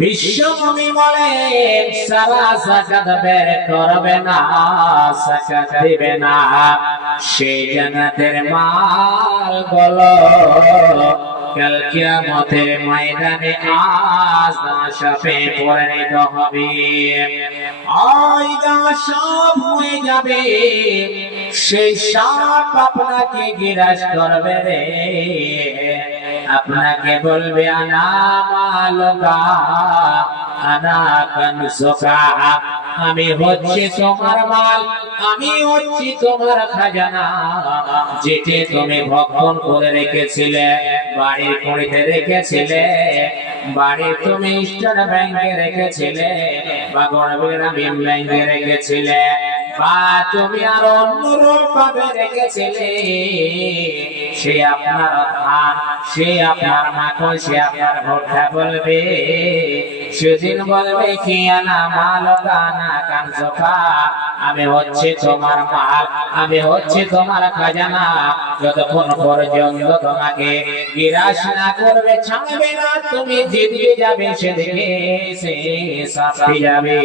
বিশ্বনবী বলেন সারা যাকাত বের করবে না, যাকাত দিবে না, সেই জান্নাতের মাল গুলো কাল কিয়ামতের ময়দানে আযাবে পরিণত হবে। সব হয়ে যাবে, সেই সাপ আপনাকে গ্রাস করবে রে, আপনাকে বলবে আনা মালুকা আনা কানসুকা, আমি হচ্ছে তোমার মাল, আমি হচ্ছি তোমার খাজানা, যেটি তুমি ভক্ষণ করে রেখেছিলে, বাড়ির কুড়িতে রেখেছিলে, বাড়ির তুমি স্টেট ব্যাংকে রেখেছিলে, বা গ্রামীণ ব্যাংকে রেখেছিলে, বা তুমি আর অন্য ভাবে রেখেছিলে, সে আপনার ধান, সে আপনার মাখন, সে আপনার ভোটটা বলবে, সেদিন বলবে কি আনা মালুকা আনা কানসুকা, আমি হচ্ছে তোমার মাল, আমি হচ্ছে তোমার খাজানা, যতক্ষণ পর্যন্ত তোমাকে গ্রাস না করবে, ছাড়বে না, তুমি যেদিকে যাবে সেদিকে সে শাস্তি যাবে।